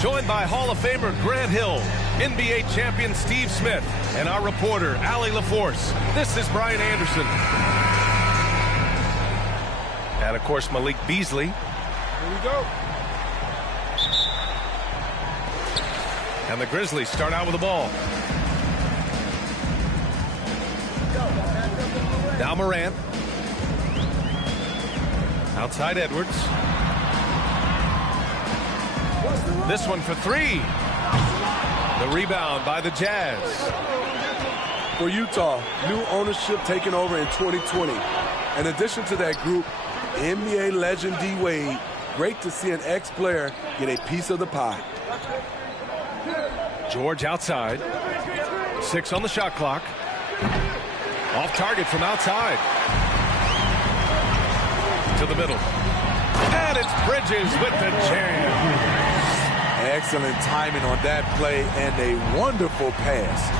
joined by Hall of Famer Grant Hill, NBA champion Steve Smith, and our reporter, Allie LaForce. This is Brian Anderson. And, of course, Malik Beasley. Here we go. And the Grizzlies start out with the ball. Now Morant. Outside Edwards. This one for three. The rebound by the Jazz. For Utah, new ownership taking over in 2020. In addition to that group, NBA legend D. Wade. Great to see an ex-player get a piece of the pie. George outside. 6 on the shot clock. Off target from outside. To the middle. And it's Bridges with the jam. Excellent timing on that play and a wonderful pass.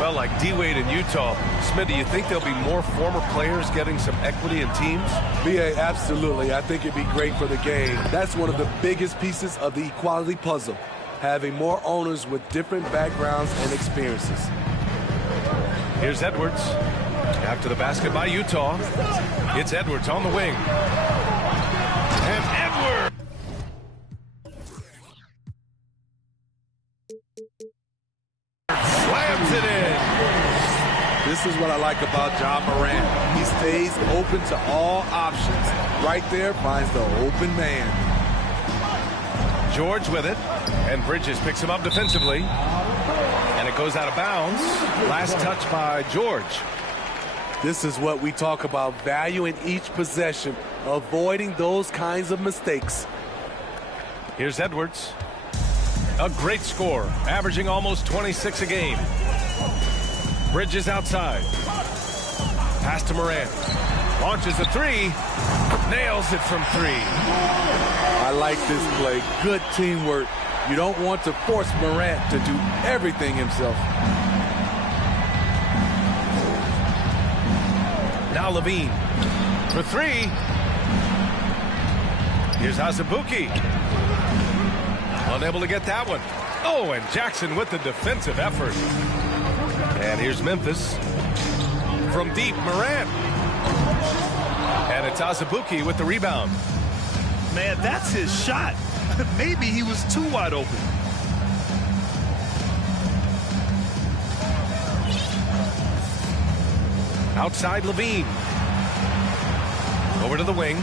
Well, like D-Wade in Utah, Smith, do you think there'll be more former players getting some equity in teams? B.A., absolutely. I think it'd be great for the game. That's one of the biggest pieces of the equality puzzle, having more owners with different backgrounds and experiences. Here's Edwards. After the basket by Utah, it's Edwards on the wing. And Edwards! Slams it in. This is what I like about Ja Morant. He stays open to all options. Right there finds the open man. George with it. And Bridges picks him up defensively. And it goes out of bounds. Last touch by George. This is what we talk about, valuing each possession, avoiding those kinds of mistakes. Here's Edwards. A great score, averaging almost 26 a game. Bridges outside. Pass to Morant. Launches a three. Nails it from 3. I like this play. Good teamwork. You don't want to force Morant to do everything himself. Now Levine for 3. Here's Azubuike. Unable to get that one. Oh, and Jackson with the defensive effort. And here's Memphis. From deep, Morant. And it's Azubuike with the rebound. Man, that's his shot. Maybe he was too wide open. Outside Levine. Over to the wing.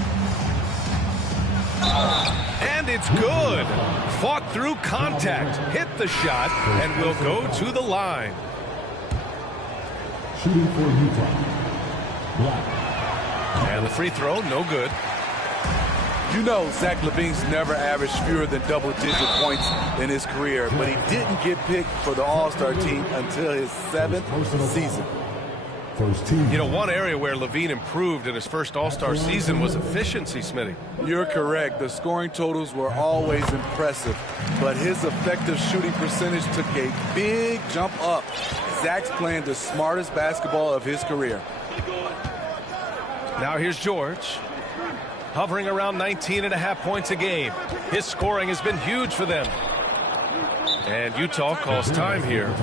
And it's good. Fought through contact. Hit the shot and will go to the line. Shooting for Utah. Black. And the free throw, no good. You know Zach LaVine's never averaged fewer than double-digit points in his career, but he didn't get picked for the All-Star team until his 7th season. First team. You know, one area where Levine improved in his first All-Star season was efficiency, Smitty. You're correct. The scoring totals were always impressive, but his effective shooting percentage took a big jump up. Zach's playing the smartest basketball of his career. Now here's George. Hovering around 19.5 points a game. His scoring has been huge for them. And Utah calls time here.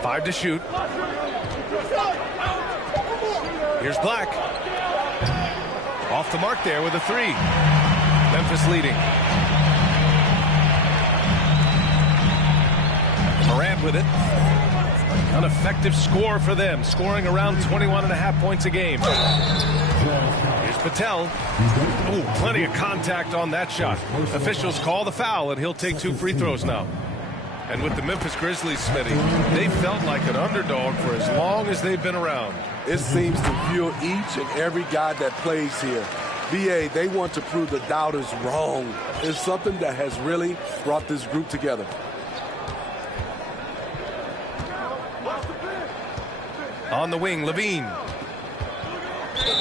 Five to shoot. Here's Black. Off the mark there with a 3. Memphis leading. Morant with it. An effective score for them, scoring around 21.5 points a game. Here's Patel. Oh, plenty of contact on that shot. Officials call the foul, and he'll take 2 free throws now. And with the Memphis Grizzlies, Smitty, they felt like an underdog for as long as they've been around. It seems to fuel each and every guy that plays here. VA, they want to prove the doubters wrong. It's something that has really brought this group together. On the wing, Levine.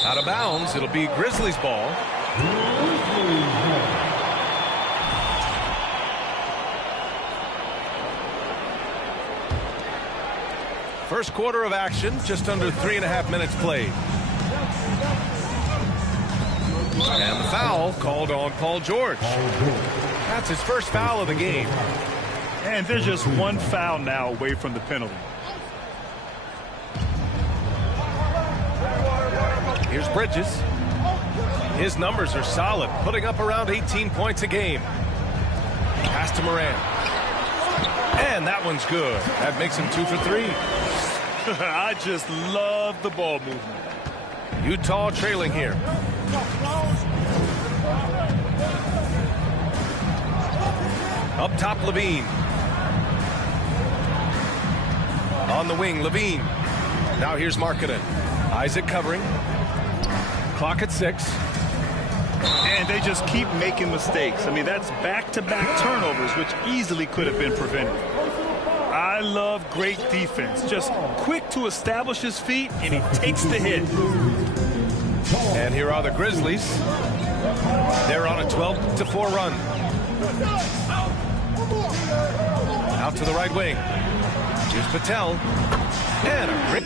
Out of bounds. It'll be Grizzlies ball. First quarter of action, just under 3.5 minutes played. And the foul called on Paul George. That's his first foul of the game. And they're just one foul now away from the penalty. Here's Bridges. His numbers are solid, putting up around 18 points a game. Pass to Morant. And that one's good. That makes him 2 for 3. I just love the ball movement. Utah trailing here. Up top, Levine. On the wing, Levine. Now here's Markkanen. Isaac covering. Clock at 6. And they just keep making mistakes. I mean, that's back-to-back turnovers, which easily could have been prevented. I love great defense. Just quick to establish his feet, and he takes the hit. And here are the Grizzlies. They're on a 12-4 run. Out to the right wing. Here's Patel. And a great...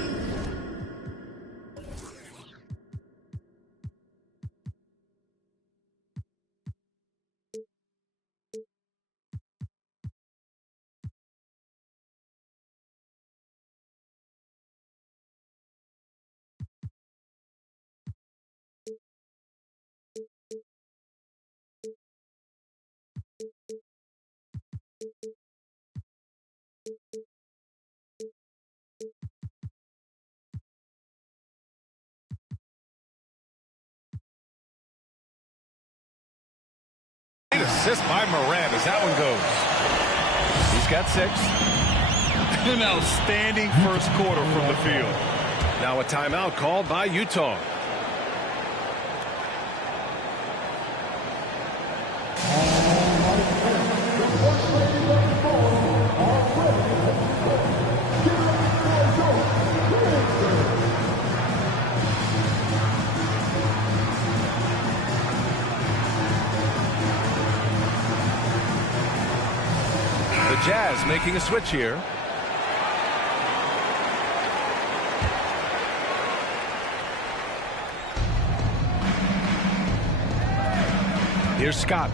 assist by Morant as that one goes. He's got 6. An outstanding first quarter from the field. Now a timeout called by Utah. The Jazz making a switch here. Here's Scott.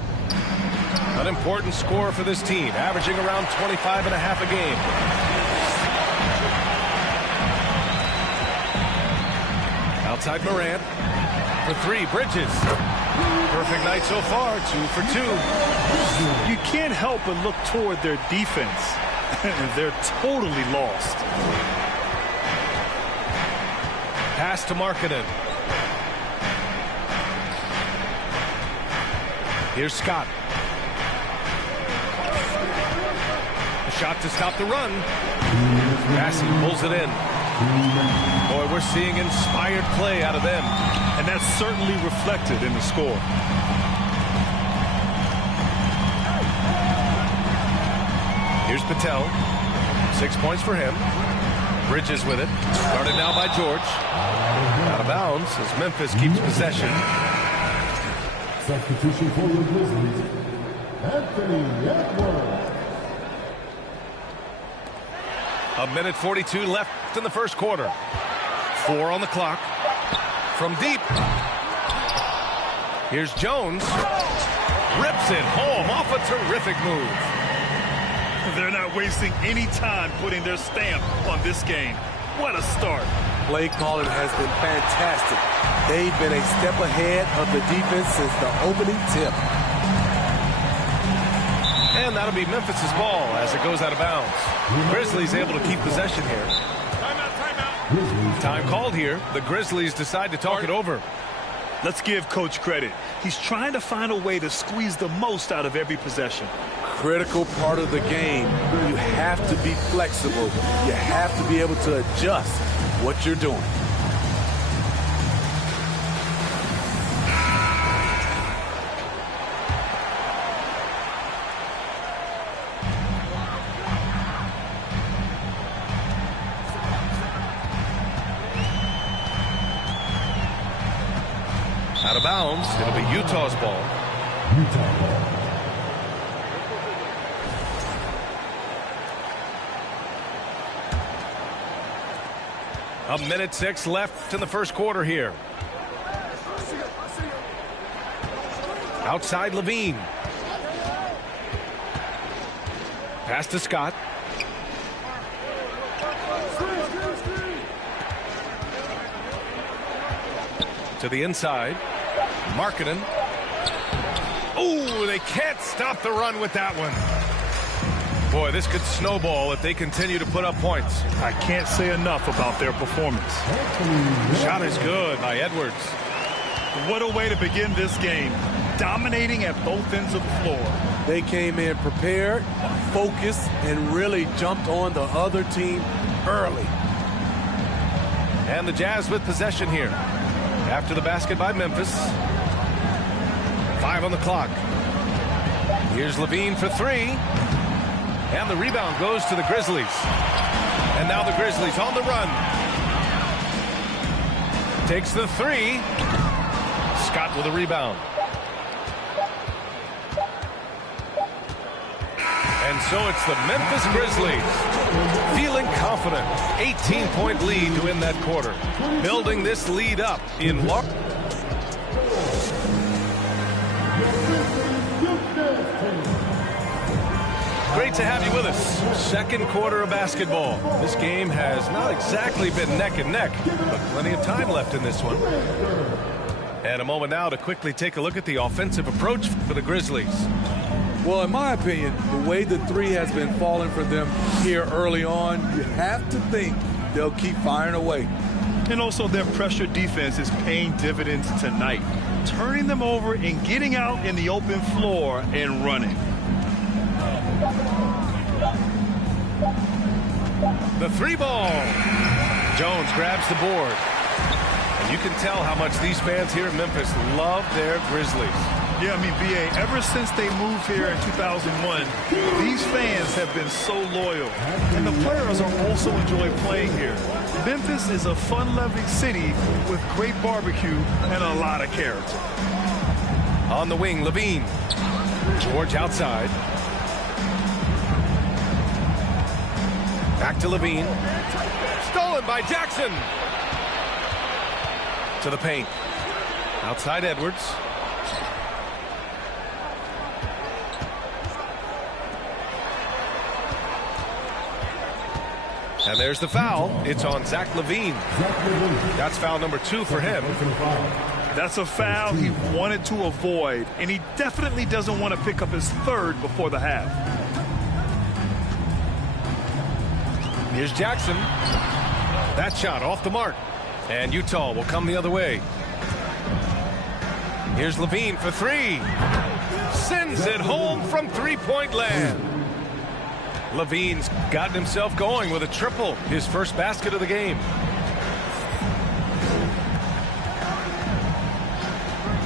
An important scorer for this team, averaging around 25.5 a game. Outside Morant. For 3, Bridges. Perfect night so far, 2 for 2. You can't help but look toward their defense. They're totally lost. Pass to Markkanen. Here's Scott. A shot to stop the run. Massey pulls it in. Boy, we're seeing inspired play out of them. And that's certainly reflected in the score. Here's Patel. 6 points for him. Bridges with it. Guarded now by George. Out of bounds as Memphis keeps possession. Substitution for the Grizzlies, Anthony Edwards. A minute 42 left in the first quarter. 4 on the clock. From deep. Here's Jones. Rips it home off a terrific move. They're not wasting any time putting their stamp on this game. What a start. Play calling has been fantastic. They've been a step ahead of the defense since the opening tip. And that'll be Memphis's ball as it goes out of bounds. Grizzlies able to keep possession here. Time called here. The Grizzlies decide to talk it over. Let's give Coach credit. He's trying to find a way to squeeze the most out of every possession. Critical part of the game. You have to be flexible. You have to be able to adjust what you're doing. Out of bounds. It'll be Utah's ball. Utah ball. A minute 6 left in the first quarter here. Outside Levine. Pass to Scott. To the inside. Markkanen. Oh, they can't stop the run with that one. Boy, this could snowball if they continue to put up points. I can't say enough about their performance. Shot is good by Edwards. What a way to begin this game. Dominating at both ends of the floor. They came in prepared, focused, and really jumped on the other team early. And the Jazz with possession here. After the basket by Memphis. 5 on the clock. Here's Levine for 3. And the rebound goes to the Grizzlies. And now the Grizzlies on the run. Takes the 3. Scott with a rebound. And so it's the Memphis Grizzlies feeling confident. 18-point lead to win that quarter. Building this lead up in what? Great to have you with us. Second quarter of basketball. This game has not exactly been neck and neck, but plenty of time left in this one. And a moment now to quickly take a look at the offensive approach for the Grizzlies. Well, in my opinion, the way the 3 has been falling for them here early on, you have to think they'll keep firing away. And also their pressure defense is paying dividends tonight. Turning them over and getting out in the open floor and running. The 3 ball. Jones grabs the board. And you can tell how much these fans here in Memphis love their Grizzlies. Yeah, I mean, B.A., ever since they moved here in 2001, these fans have been so loyal. And the players are also enjoying playing here. Memphis is a fun-loving city with great barbecue and a lot of character. On the wing, Levine. George outside. Back to Levine. Stolen by Jackson. To the paint. Outside Edwards. And there's the foul. It's on Zach Levine. That's foul number 2 for him. That's a foul he wanted to avoid, and he definitely doesn't want to pick up his 3rd before the half. Here's Jackson. That shot off the mark. And Utah will come the other way. Here's Levine for 3. Sends it home from three-point land. Levine's gotten himself going with a triple. His first basket of the game.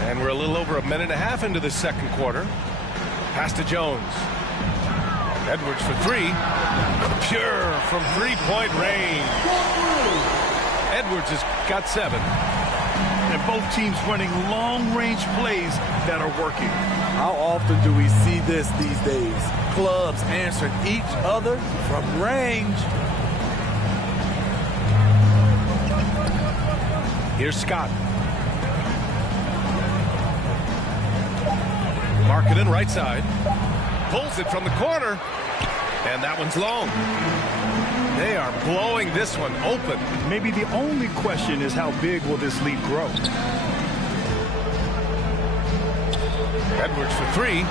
And we're a little over a minute and a half into the second quarter. Pass to Jones. Edwards for 3. Pure from three-point range. Edwards has got 7. And both teams running long-range plays that are working. How often do we see this these days? Clubs answering each other from range. Here's Scott. Markkanen right side. Pulls it from the corner. And that one's long. They are blowing this one open. Maybe the only question is how big will this lead grow? Edwards for 3.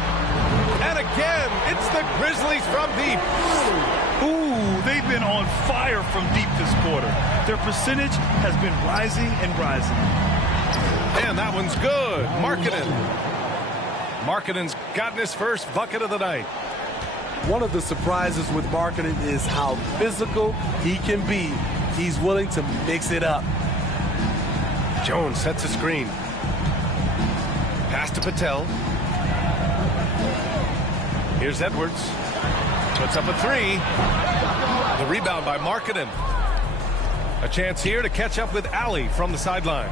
And again, it's the Grizzlies from deep. Ooh, they've been on fire from deep this quarter. Their percentage has been rising and rising. And that one's good. Markkanen's gotten his first bucket of the night. One of the surprises with Markkanen is how physical he can be. He's willing to mix it up. Jones sets a screen. Pass to Patel. Here's Edwards. Puts up a 3. The rebound by Markkanen. A chance here to catch up with Alley from the sideline.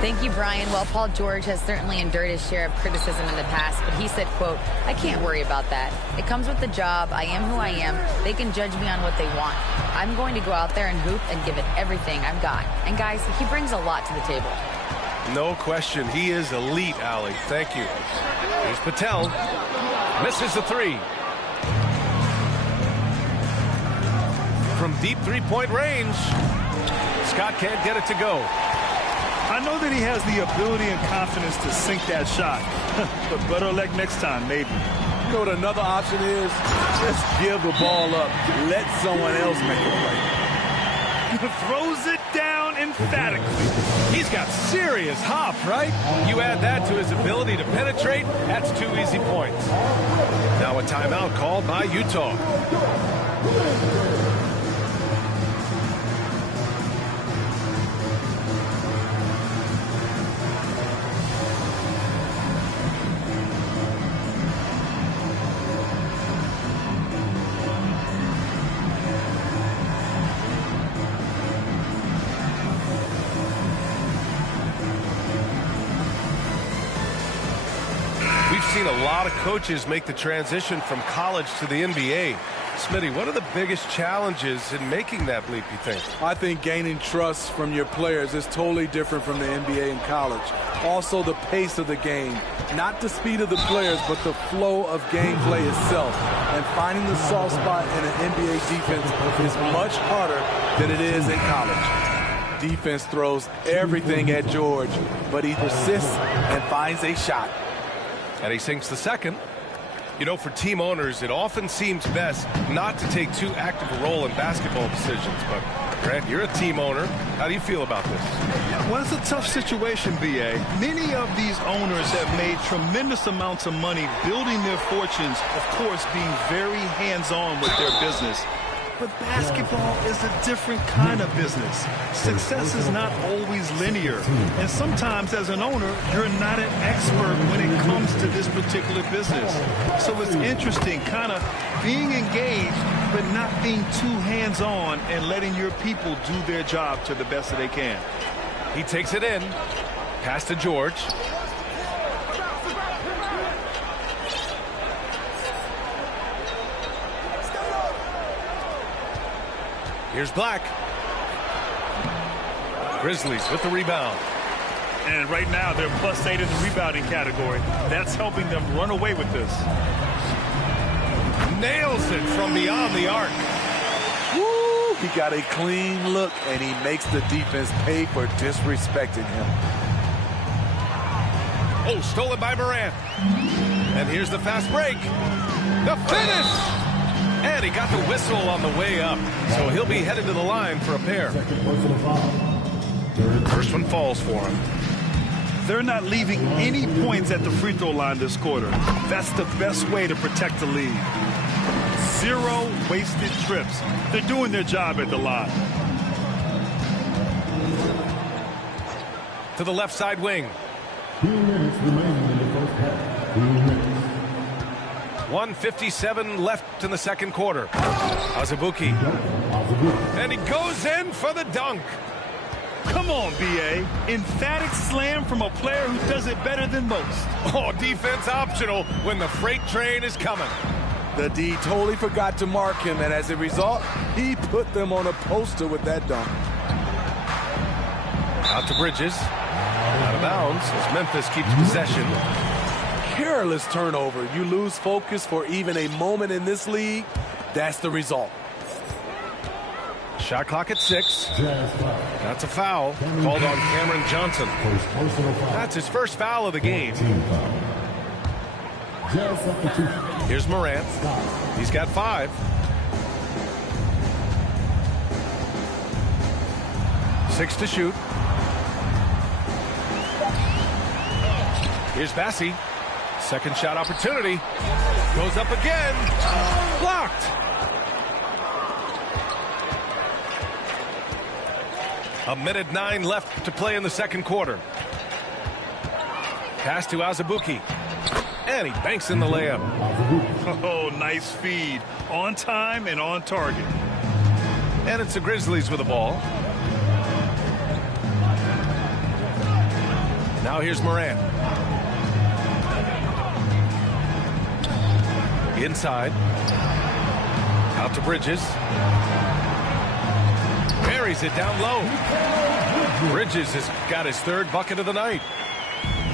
Thank you, Brian. Well, Paul George has certainly endured his share of criticism in the past, but he said, quote, "I can't worry about that. It comes with the job. I am who I am. They can judge me on what they want. I'm going to go out there and hoop and give it everything I've got." And guys, he brings a lot to the table. No question. He is elite, Allie. Thank you. Here's Patel. Misses the three. From deep three-point range, Scott can't get it to go. I know that he has the ability and confidence to sink that shot, but better luck next time, maybe. You know what another option is? Just give the ball up. Let someone else make a play. Throws it down emphatically. He's got serious hop, right? You add that to his ability to penetrate, that's 2 easy points. Now a timeout called by Utah. Seen a lot of coaches make the transition from college to the NBA. Smitty, what are the biggest challenges in making that leap, you think? I think gaining trust from your players is totally different from the NBA and college. Also, the pace of the game. Not the speed of the players, but the flow of gameplay itself. And finding the soft spot in an NBA defense is much harder than it is in college. Defense throws everything at George, but he persists and finds a shot. And he sinks the second. You know, for team owners, it often seems best not to take too active a role in basketball decisions. But, Grant, you're a team owner. How do you feel about this? Well, it's a tough situation, B.A. Many of these owners have made tremendous amounts of money building their fortunes, of course, being very hands-on with their business. But basketball is a different kind of business. Success is not always linear. And sometimes as an owner, you're not an expert when it comes to this particular business. So it's interesting kind of being engaged, but not being too hands-on and letting your people do their job to the best that they can. He takes it in. Pass to George. Here's Black. Grizzlies with the rebound. And right now, they're +8 in the rebounding category. That's helping them run away with this. Nails it from beyond the arc. Woo! He got a clean look, and he makes the defense pay for disrespecting him. Oh, stolen by Morant. And here's the fast break. The finish! And he got the whistle on the way up. So he'll be headed to the line for a pair. First one falls for him. They're not leaving any points at the free throw line this quarter. That's the best way to protect the lead. 0 wasted trips. They're doing their job at the line. To the left side wing. 2 minutes remaining in the first half. 2 minutes. 1:57 left in the second quarter. Azubuike. And he goes in for the dunk. Come on, B.A. Emphatic slam from a player who does it better than most. Oh, defense optional when the freight train is coming. The D totally forgot to mark him, and as a result, he put them on a poster with that dunk. Out to Bridges. Out of bounds as Memphis keeps possession. Careless turnover. You lose focus for even a moment in this league. That's the result. Shot clock at 6. That's a foul called on Cameron Johnson. That's his first foul of the game. Here's Morant. He's got 5. 6 to shoot. Here's Bassey. Second shot opportunity. Goes up again. Blocked. A minute 9 left to play in the second quarter. Pass to Azubuike. And he banks in the layup. Oh, nice feed. On time and on target. And it's the Grizzlies with the ball. Now here's Morant. Inside. Out to Bridges. Buries it down low. Bridges has got his third bucket of the night.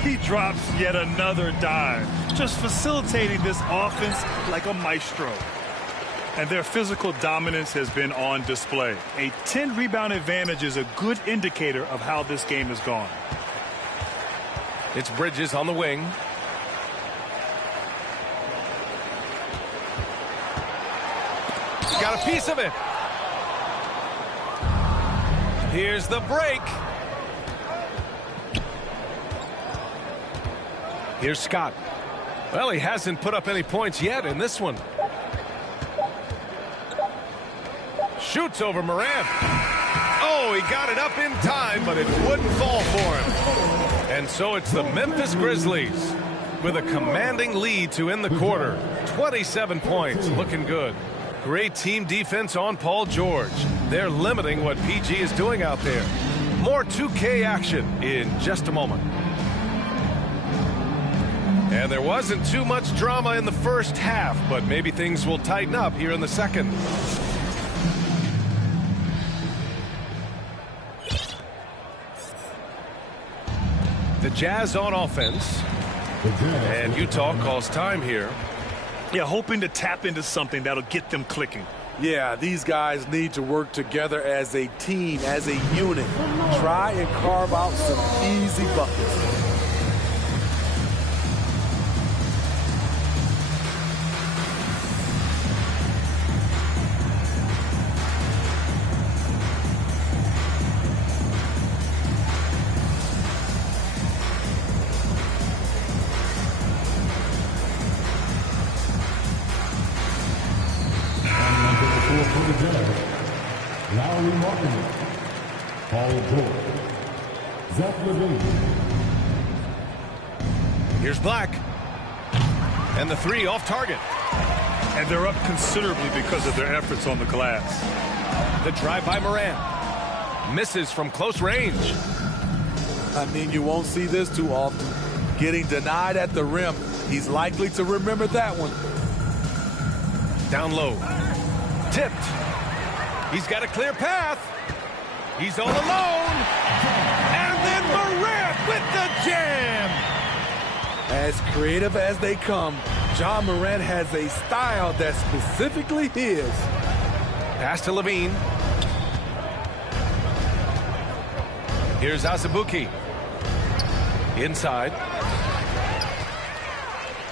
He drops yet another dive, just facilitating this offense like a maestro. And their physical dominance has been on display. A 10-rebound advantage is a good indicator of how this game has gone. It's Bridges on the wing. Got a piece of it. Here's the break. Here's Scott. Well, he hasn't put up any points yet in this one. Shoots over Morant. Oh, he got it up in time, but it wouldn't fall for him. And so it's the Memphis Grizzlies with a commanding lead to end the quarter. 27 points, looking good. Great team defense on Paul George. They're limiting what PG is doing out there. More 2K action in just a moment. And there wasn't too much drama in the first half, but maybe things will tighten up here in the second. The Jazz on offense. And Utah calls time here. Yeah, hoping to tap into something that'll get them clicking. Yeah, these guys need to work together as a team, as a unit. Try and carve out some easy buckets. Lauri Markkanen, Paul George, Zach LaVine. Here's Black. And the three off target. And they're up considerably because of their efforts on the glass. The drive by Morant. Misses from close range. I mean, you won't see this too often. Getting denied at the rim. He's likely to remember that one. Down low. Tipped. He's got a clear path. He's all alone. And then Morant with the jam. As creative as they come, Ja Morant has a style that's specifically his. Pass to LaVine. Here's Azubuike. Inside.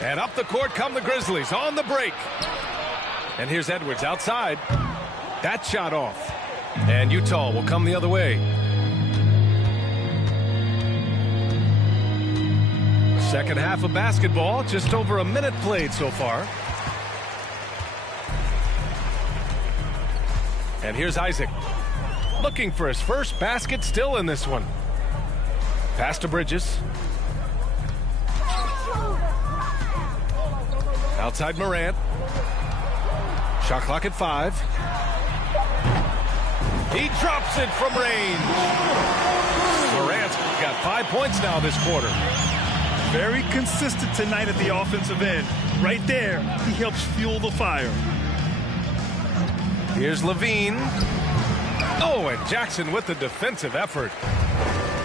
And up the court come the Grizzlies on the break. And here's Edwards outside. That shot off. And Utah will come the other way. Second half of basketball, just over a minute played so far. And here's Isaac. Looking for his first basket still in this one. Pass to Bridges. Outside Morant. Shot clock at 5. He drops it from range. Morant's got 5 points now this quarter. Very consistent tonight at the offensive end. Right there, he helps fuel the fire. Here's LaVine. Oh, and Jackson with the defensive effort.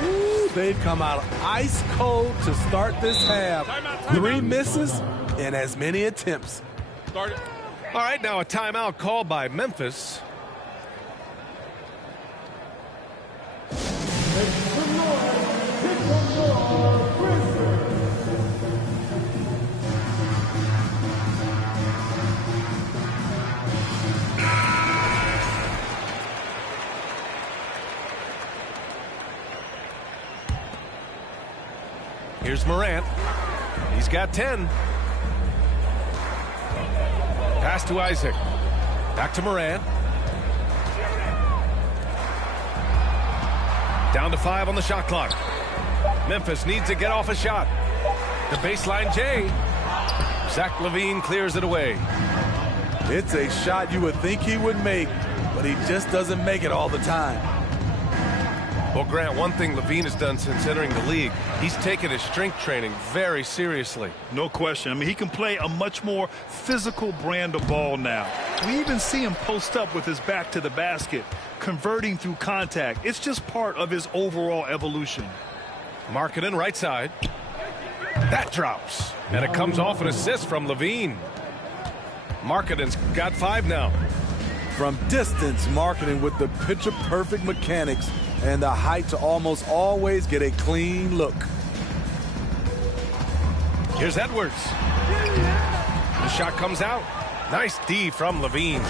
Ooh, they've come out ice cold to start this half. 3 misses and as many attempts. All right, now a timeout called by Memphis. Here's Morant. He's got 10. Pass to Isaac. Back to Morant. Down to 5 on the shot clock. Memphis needs to get off a shot. The baseline J. Zach LaVine clears it away. It's a shot you would think he would make, but he just doesn't make it all the time. Well, Grant, one thing Levine has done since entering the league, he's taken his strength training very seriously. No question. I mean, he can play a much more physical brand of ball now. We even see him post up with his back to the basket, converting through contact. It's just part of his overall evolution. Markkanen right side. That drops. And it comes off an assist from Levine. Markkanen's got 5 now. From distance, Markkanen with the picture-perfect mechanics and the height to almost always get a clean look. Here's Edwards. The shot comes out. Nice D from Levine.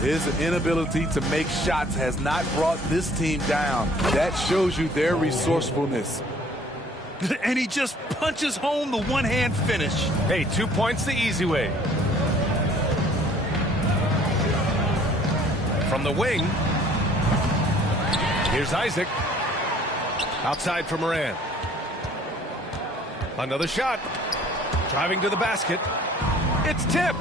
His inability to make shots has not brought this team down. That shows you their resourcefulness. And he just punches home the one-hand finish. Hey, 2 points the easy way. From the wing, here's Isaac. Outside for Moran. Another shot. Driving to the basket. It's tipped.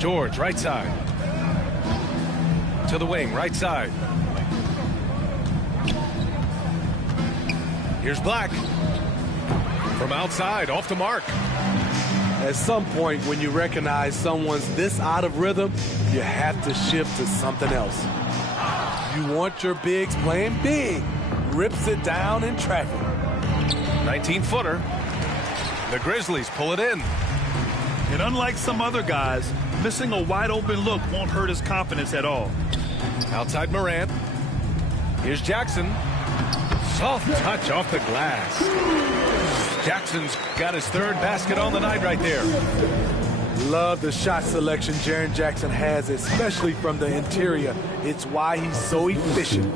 George, right side. To the wing, right side. Here's Black. From outside, off the mark. At some point, when you recognize someone's this out of rhythm, you have to shift to something else. You want your bigs playing big. Rips it down in traffic. 19-footer. The Grizzlies pull it in. And unlike some other guys, missing a wide-open look won't hurt his confidence at all. Outside Morant. Here's Jackson. Soft touch off the glass. Jackson's got his 3rd basket on the night right there. Love the shot selection Jaren Jackson has, especially from the interior. It's why he's so efficient.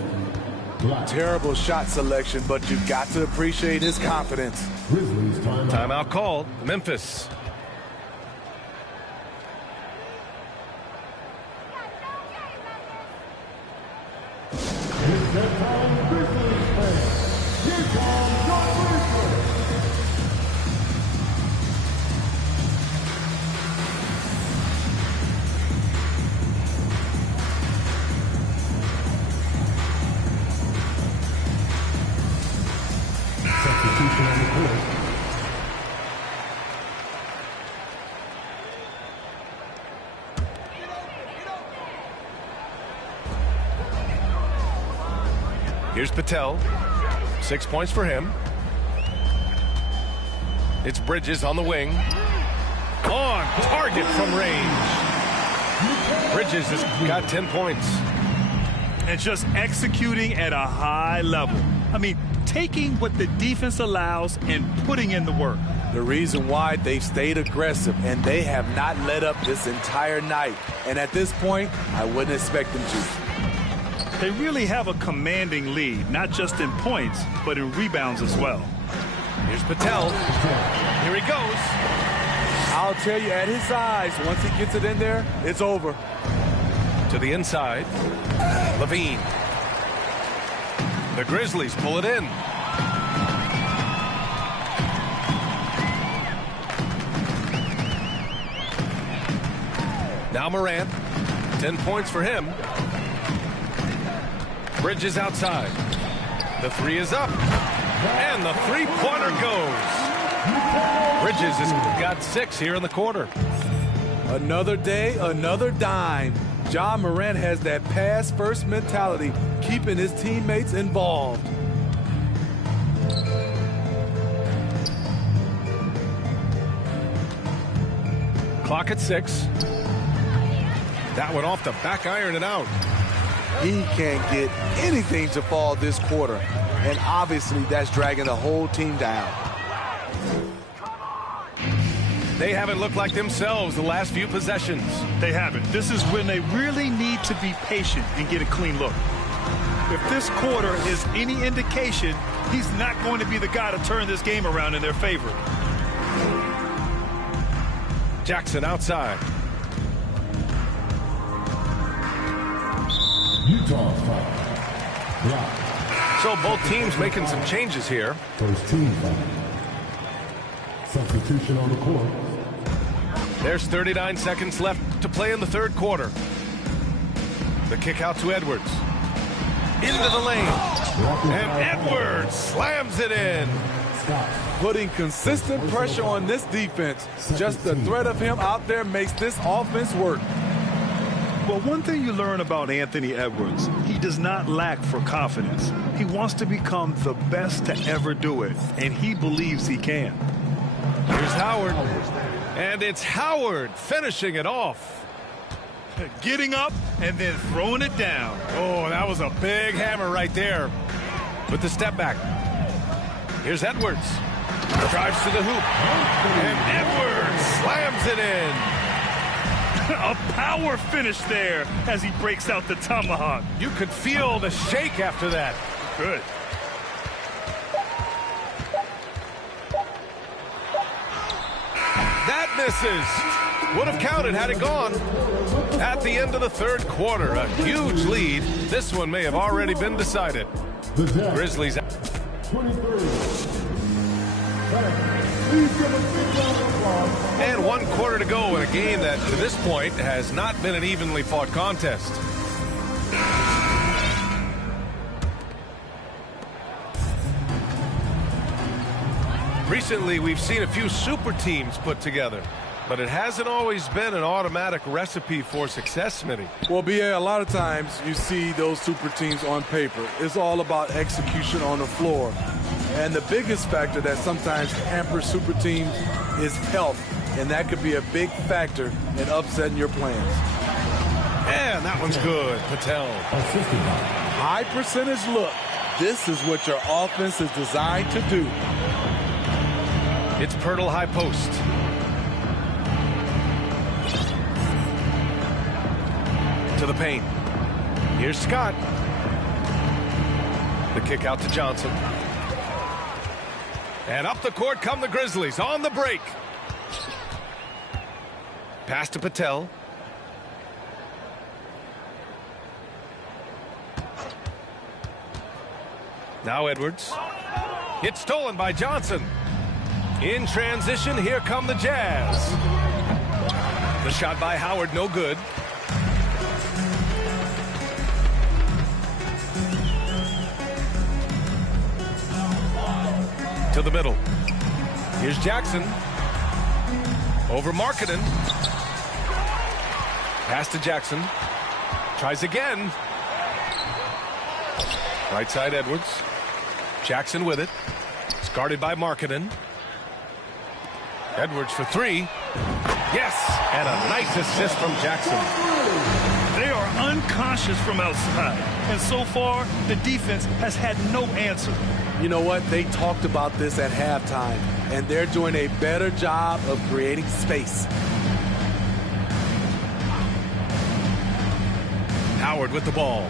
Terrible shot selection, but you've got to appreciate his confidence. Timeout called. Memphis. Here's Patel. 6 points for him. It's Bridges on the wing. On target from range. Bridges has got 10 points. And just executing at a high level. I mean, taking what the defense allows and putting in the work. The reason why they've stayed aggressive and they have not let up this entire night. And at this point, I wouldn't expect them to. They really have a commanding lead, not just in points, but in rebounds as well. Here's Patel. Here he goes. I'll tell you, at his size, once he gets it in there, it's over. To the inside. Levine. The Grizzlies pull it in. Now Morant. 10 points for him. Bridges outside. The 3 is up. And the 3-pointer goes. Bridges has got 6 here in the quarter. Another day, another dime. Ja Morant has that pass-first mentality, keeping his teammates involved. Clock at 6. That one off the back iron and out. He can't get anything to fall this quarter. And obviously that's dragging the whole team down. They haven't looked like themselves the last few possessions. They haven't. This is when they really need to be patient and get a clean look. If this quarter is any indication, he's not going to be the guy to turn this game around in their favor. Jackson outside. Utah foul. Blocked. So both teams making some changes here. First team foul. Substitution on the court. There's 39 seconds left to play in the third quarter. The kick out to Edwards. Into the lane. And Edwards slams it in. Putting consistent pressure on this defense. Just the threat of him out there makes this offense work. Well, one thing you learn about Anthony Edwards, he does not lack for confidence. He wants to become the best to ever do it, and he believes he can. Here's Howard. And it's Howard finishing it off. Getting up and then throwing it down. Oh, that was a big hammer right there. With the step back. Here's Edwards. Drives to the hoop. And Edwards slams it in. A power finish there as he breaks out the tomahawk. You could feel the shake after that. Good. That misses. Would have counted had it gone. At the end of the third quarter, a huge lead. This one may have already been decided. Grizzlies. 23. And 1 quarter to go in a game that, to this point, has not been an evenly fought contest. Recently, we've seen a few super teams put together, but it hasn't always been an automatic recipe for success, Smitty. Well, BA, a lot of times you see those super teams on paper. It's all about execution on the floor. And the biggest factor that sometimes hampers super teams is health, and that could be a big factor in upsetting your plans. And that one's good, Patel. High percentage look. This is what your offense is designed to do. It's Pirtle high post. To the paint. Here's Scott. The kick out to Johnson. And up the court come the Grizzlies on the break. Pass to Patel. Now Edwards. It's stolen by Johnson. In transition, here come the Jazz. The shot by Howard, no good. To the middle. Here's Jackson. Over Markkanen. Pass to Jackson. Tries again. Right side Edwards. Jackson with it. It's guarded by Markkanen. Edwards for three. Yes! And a nice assist from Jackson. They are unconscious from outside. And so far, the defense has had no answer. You know what? They talked about this at halftime, and they're doing a better job of creating space. Howard with the ball.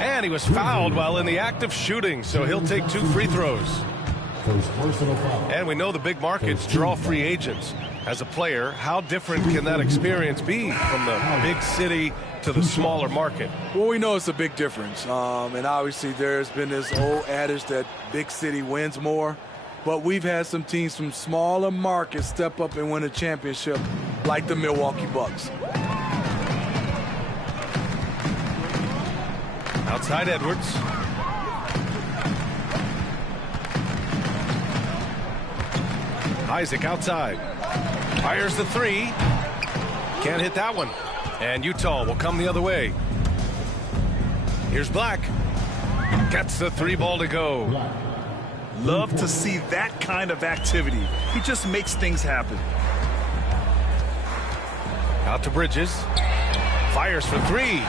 And he was fouled while in the act of shooting, so he'll take 2 free throws. And we know the big markets draw free agents. As a player, how different can that experience be from the big city to the smaller market? Well, we know it's a big difference. And obviously there's been this old adage that big city wins more. But we've had some teams from smaller markets step up and win a championship, like the Milwaukee Bucks. Outside Edwards. Isaac outside. Fires the three. Can't hit that one. And Utah will come the other way. Here's Black. Gets the 3 ball to go. Love to see that kind of activity. He just makes things happen. Out to Bridges. Fires for 3.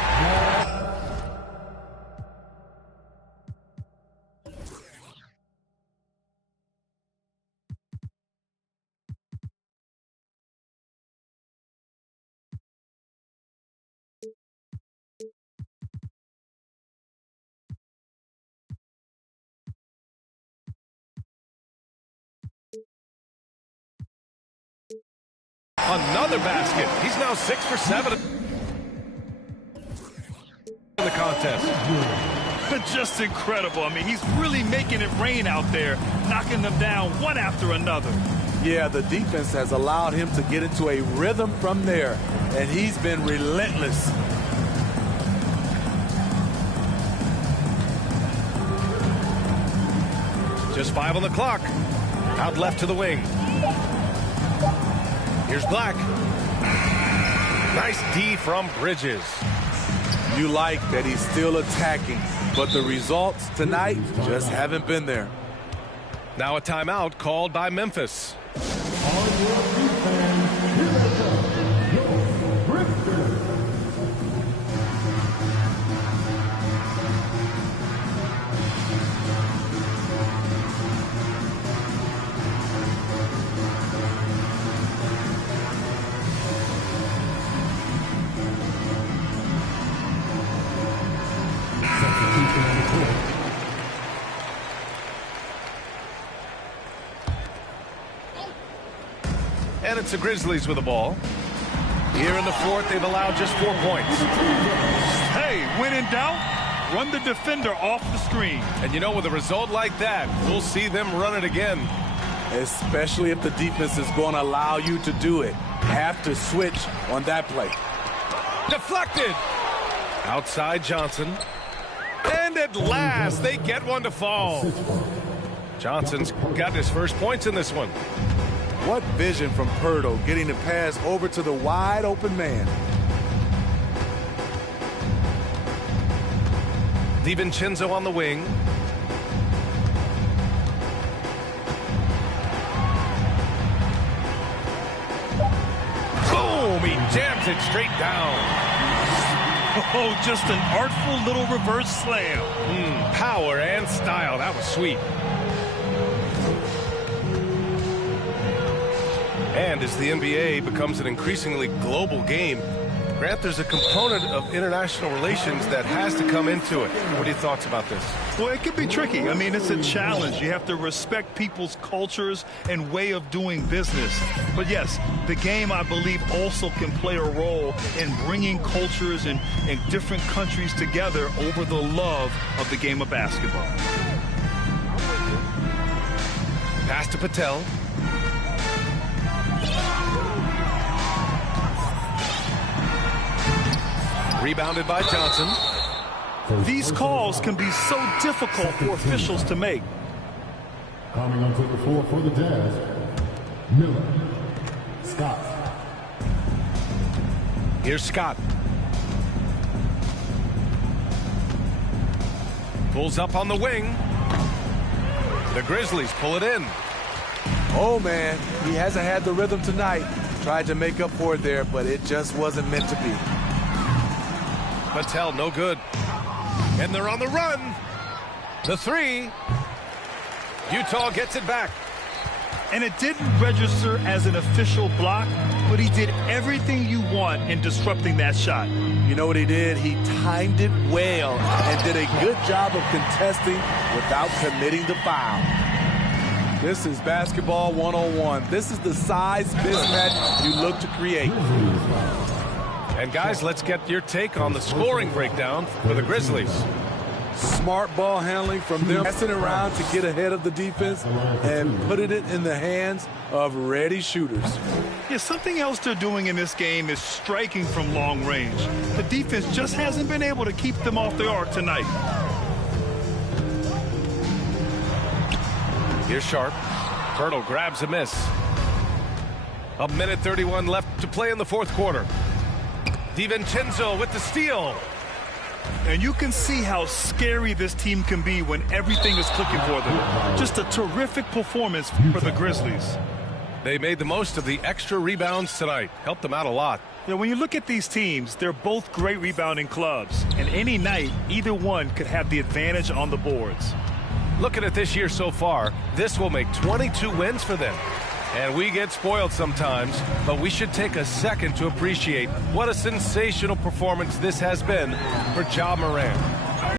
Another basket. He's now 6 for 7 in the contest. Just incredible. I mean, he's really making it rain out there, knocking them down one after another. Yeah, the defense has allowed him to get into a rhythm from there, and he's been relentless. Just 5 on the clock. Out left to the wing. Here's Black. Nice D from Bridges. You like that he's still attacking, but the results tonight just haven't been there. Now a timeout called by Memphis. And it's the Grizzlies with the ball. Here in the fourth, they've allowed just 4 points. Hey, when in doubt, run the defender off the screen. And you know, with a result like that, we'll see them run it again. Especially if the defense is going to allow you to do it. Have to switch on that play. Deflected. Outside Johnson. And at last, they get one to fall. Johnson's got his first points in this one. What vision from Poeltl, getting the pass over to the wide open man. DiVincenzo on the wing. Boom! He jams it straight down. Oh, just an artful little reverse slam. Power and style. That was sweet. And as the NBA becomes an increasingly global game, Grant, there's a component of international relations that has to come into it. What are your thoughts about this? Well, it can be tricky. I mean, it's a challenge. You have to respect people's cultures and way of doing business. But yes, the game, I believe, also can play a role in bringing cultures and different countries together over the love of the game of basketball. Pass to Patel. Rebounded by Johnson. These calls can be so difficult for officials to make. Coming onto the floor for the Jazz, Miller. Scott. Here's Scott. Pulls up on the wing. The Grizzlies pull it in. Oh, man, he hasn't had the rhythm tonight. Tried to make up for it there, but it just wasn't meant to be. Patel, no good. And they're on the run. The three. Utah gets it back. And it didn't register as an official block, but he did everything you want in disrupting that shot. You know what he did? He timed it well and did a good job of contesting without committing the foul. This is basketball 101. This is the size mismatch you look to create. And guys, let's get your take on the scoring breakdown for the Grizzlies. Smart ball handling from them, passing around to get ahead of the defense and putting it in the hands of ready shooters. Yeah, something else they're doing in this game is striking from long range. The defense just hasn't been able to keep them off the arc tonight. Here's Sharp. Poeltl grabs a miss. 1:31 left to play in the fourth quarter. DiVincenzo with the steal. And you can see how scary this team can be when everything is clicking for them. Just a terrific performance for the Grizzlies. They made the most of the extra rebounds tonight. Helped them out a lot. You know, when you look at these teams, they're both great rebounding clubs. And any night, either one could have the advantage on the boards. Looking at this year so far, this will make 22 wins for them. And we get spoiled sometimes, but we should take a second to appreciate what a sensational performance this has been for Ja Morant.